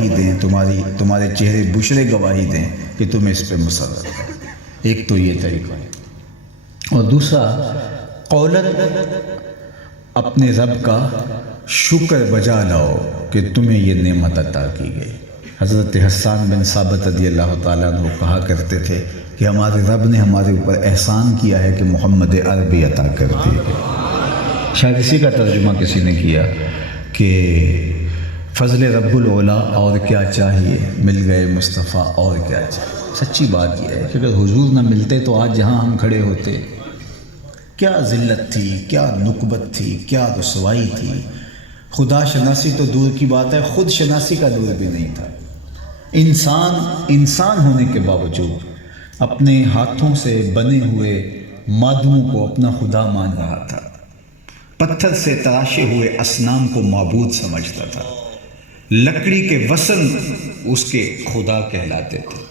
گواہی دیں، تمہارے چہرے بشرے گواہی دیں کہ تم اس پہ مسرت ہے۔ ایک تو یہ طریقہ ہے، اور دوسرا قولاً اپنے رب کا شکر بجا لاؤ کہ تمہیں یہ نعمت عطا کی گئی۔ حضرت حسان بن ثابت رضی اللہ تعالیٰ عنہ کہا کرتے تھے کہ ہمارے رب نے ہمارے اوپر احسان کیا ہے کہ محمد عربی عطا کر دی ہے۔ شاید اسی کا ترجمہ کسی نے کیا کہ فضل رب العلا اور کیا چاہیے، مل گئے مصطفیٰ اور کیا چاہیے۔ سچی بات یہ ہے کہ اگر حضور نہ ملتے تو آج جہاں ہم کھڑے ہوتے، کیا ذلت تھی، کیا نکبت تھی، کیا رسوائی تھی۔ خدا شناسی تو دور کی بات ہے، خود شناسی کا دور بھی نہیں تھا۔ انسان ہونے کے باوجود اپنے ہاتھوں سے بنے ہوئے مادوں کو اپنا خدا مان رہا تھا، پتھر سے تراشے ہوئے اصنام کو معبود سمجھتا تھا، لکڑی کے وثن اس کے خدا کہلاتے تھے۔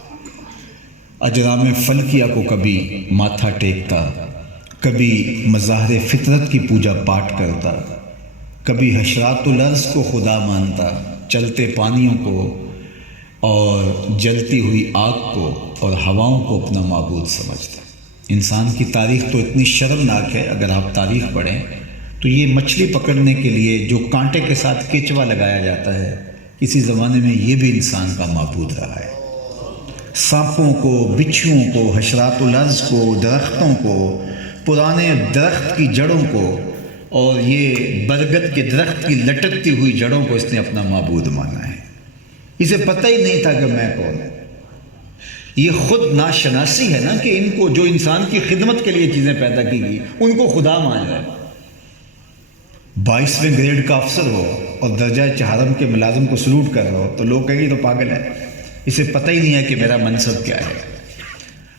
اجرام فلکیہ کو کبھی ماتھا ٹیکتا، کبھی مظاہر فطرت کی پوجا پاٹ کرتا، کبھی حشرات الارض کو خدا مانتا، چلتے پانیوں کو اور جلتی ہوئی آگ کو اور ہواؤں کو اپنا معبود سمجھتا۔ انسان کی تاریخ تو اتنی شرمناک ہے، اگر آپ تاریخ پڑھیں تو یہ مچھلی پکڑنے کے لیے جو کانٹے کے ساتھ کیچوا لگایا جاتا ہے، کسی زمانے میں یہ بھی انسان کا معبود رہا ہے۔ سانپوں کو، بچھوؤں کو، حشرات الارض کو، درختوں کو، پرانے درخت کی جڑوں کو اور یہ برگد کے درخت کی لٹکتی ہوئی جڑوں کو اس نے اپنا معبود مانا ہے۔ اسے پتہ ہی نہیں تھا کہ میں کون ہوں۔ یہ خود ناشناسی ہے نا کہ ان کو جو انسان کی خدمت کے لیے چیزیں پیدا کی گئی ان کو خدا مان رہا ہے۔ 22ویں گریڈ کا افسر ہو اور درجہ چہارم کے ملازم کو سلوٹ کر رہا ہو تو لوگ کہیں گے تو پاگل ہے، اسے پتہ ہی نہیں ہے کہ میرا منصب کیا ہے۔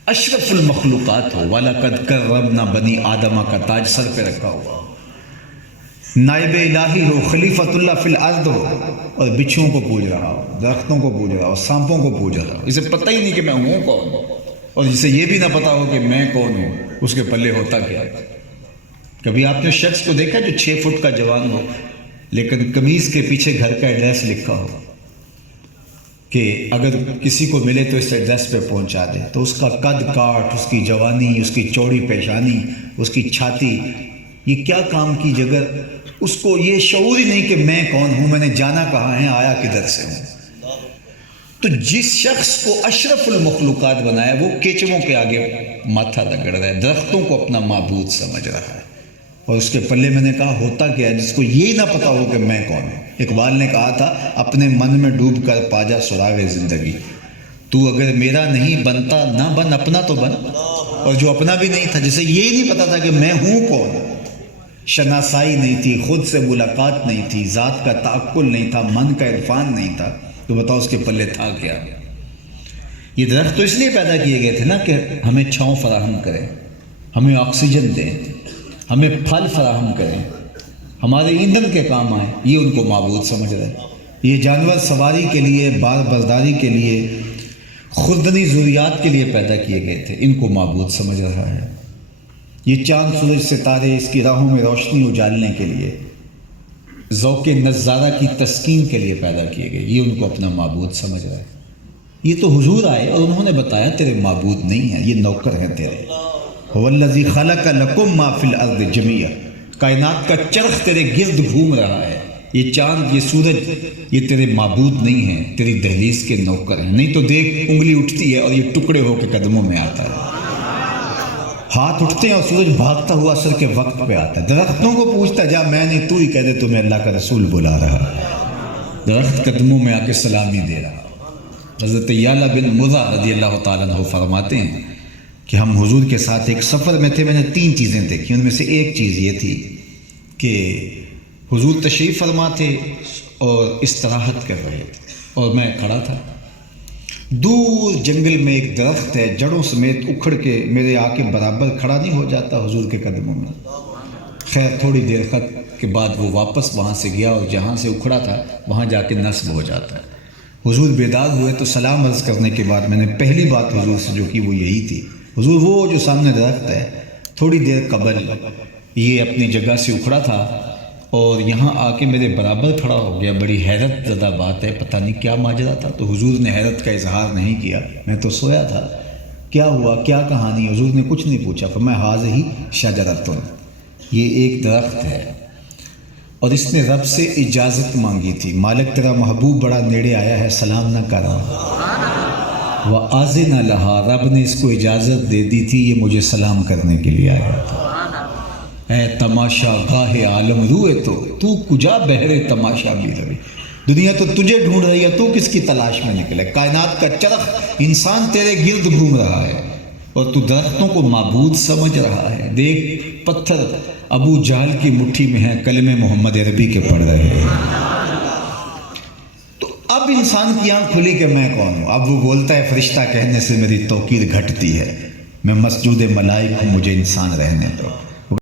اشرف المخلوقات ہو، وَلَقَدْ كَرَّمْنَا بَنِي آدَمَ کا تاج سر پہ رکھا ہوا، نائب الہی ہو، خلیفۃ اللہ فی الارض ہو، اور بچھوؤں کو پوج رہا ہو، درختوں کو پوج رہا ہو، سانپوں کو پوج رہا ہو، اسے پتہ ہی نہیں کہ میں ہوں کون، اور جسے یہ بھی نہ پتا ہو کہ میں کون ہوں اس کے پلے ہوتا کیا ہے۔ کبھی آپ نے شخص کو دیکھا جو 6 فٹ کا جوان ہو لیکن قمیض کے پیچھے گھر کا ایڈریس لکھا ہو کہ اگر کسی کو ملے تو اس ایڈریس پہ پہنچا دے، تو اس کا قد کاٹ، اس کی جوانی، اس کی چوڑی پیشانی، اس کی چھاتی، یہ کیا کام کی جگہ، اس کو یہ شعور ہی نہیں کہ میں کون ہوں، میں نے جانا کہاں ہے، آیا کدھر سے ہوں۔ تو جس شخص کو اشرف المخلوقات بنایا وہ کیچووں کے آگے ماتھا رگڑ رہا ہے، درختوں کو اپنا معبود سمجھ رہا ہے، اور اس کے پلے میں نے کہا ہوتا کیا ہے جس کو یہ نہ پتا ہو کہ میں کون ہوں۔ اقبال نے کہا تھا اپنے من میں ڈوب کر پا جا سراغ زندگی، تو اگر میرا نہیں بنتا نہ بن، اپنا تو بن۔ اور جو اپنا بھی نہیں تھا، جسے یہ نہیں پتا تھا کہ میں ہوں کون، شناسائی نہیں تھی، خود سے ملاقات نہیں تھی، ذات کا تعقل نہیں تھا، من کا عرفان نہیں تھا، تو بتاؤ اس کے پلے تھا کیا۔ یہ درخت تو اس لیے پیدا کیے گئے تھے نا کہ ہمیں چھاؤں فراہم کریں، ہمیں آکسیجن دیں، ہمیں پھل فراہم کریں، ہمارے ایندھن کے کام آئیں، یہ ان کو معبود سمجھ رہے ہیں۔ یہ جانور سواری کے لیے، بار برداری کے لیے، خوردنی ضروریات کے لیے پیدا کیے گئے تھے، ان کو معبود سمجھ رہا ہے۔ یہ چاند، سورج، ستارے اس کی راہوں میں روشنی اجالنے کے لیے، ذوق نظارہ کی تسکین کے لیے پیدا کیے گئے، یہ ان کو اپنا معبود سمجھ رہا ہے۔ یہ تو حضور آئے اور انہوں نے بتایا تیرے معبود نہیں ہیں، یہ نوکر ہیں تیرے۔ وَالَّذِي خَلَقَ لَكُم مَّا فِي الْأَرْضِ جَمِيعًا، کائنات کا چرخ تیرے گرد گھوم رہا ہے، یہ چاند، یہ سورج، یہ تیرے معبود نہیں ہیں، تیری دہلیز کے نوکر ہیں۔ نہیں تو دیکھ انگلی اٹھتی ہے اور یہ ٹکڑے ہو کے قدموں میں آتا ہے، ہاتھ اٹھتے ہیں اور سورج بھاگتا ہوا عصر کے وقت پہ آتا ہے۔ درختوں کو پوچھتا جا میں نہیں، تو ہی کہہ دے تمہیں اللہ کا رسول بلا رہا۔ درخت قدموں میں آ کے سلامی دے رہا۔ حضرت یعلا بن مرہ رضی اللہ تعالیٰ عنہ فرماتے ہیں کہ ہم حضور کے ساتھ ایک سفر میں تھے، میں نے 3 چیزیں دیکھی، ان میں سے ایک چیز یہ تھی کہ حضور تشریف فرما تھے اور استراحت کر رہے تھے اور میں کھڑا تھا۔ دور جنگل میں ایک درخت ہے، جڑوں سمیت اکھڑ کے میرے آ کے برابر کھڑا نہیں ہو جاتا حضور کے قدموں میں۔ خیر تھوڑی دیر کے بعد وہ واپس وہاں سے گیا اور جہاں سے اکھڑا تھا وہاں جا کے نصب ہو جاتا ہے۔ حضور بیدار ہوئے تو سلام عرض کرنے کے بعد میں نے پہلی بات حضور سے جو کی وہ یہی تھی، حضور وہ جو سامنے درخت ہے تھوڑی دیر قبل یہ اپنی جگہ سے اکھڑا تھا اور یہاں آ کے میرے برابر کھڑا ہو گیا. بڑی حیرت زدہ بات ہے, پتہ نہیں کیا ماجرا تھا. تو حضور نے حیرت کا اظہار نہیں کیا, میں تو سویا تھا. کیا ہوا, کیا کہانی؟ حضور نے کچھ نہیں پوچھا. فرمایا ہاذہ شجرۃ, یہ ایک درخت ہے اور اس نے رب سے اجازت مانگی تھی. مالک تیرا محبوب بڑا نیڑے آیا ہے, سلام نہ کر رہا. وَأَذِنَ لَهَا, رب نے اس کو اجازت دے دی تھی, یہ مجھے سلام کرنے کے لیے آیا تھا. اے تماشا گاہ عالم روئے تو کجا بہرے تماشا بھی روی. دنیا تو تجھے ڈھونڈ رہی ہے, تو کس کی تلاش میں نکلے. کائنات کا چرخ انسان تیرے گرد گھوم رہا ہے اور تو درختوں کو معبود سمجھ رہا ہے. دیکھ پتھر ابو جہل کی مٹھی میں ہیں, کلمے محمد عربی کے پڑھ رہے ہیں. تو اب انسان کی آنکھ کھلی کہ میں کون ہوں. اب وہ بولتا ہے فرشتہ کہنے سے میری توقیر گھٹتی ہے, میں مسجود ملائک ہوں, مجھے انسان رہنے دو.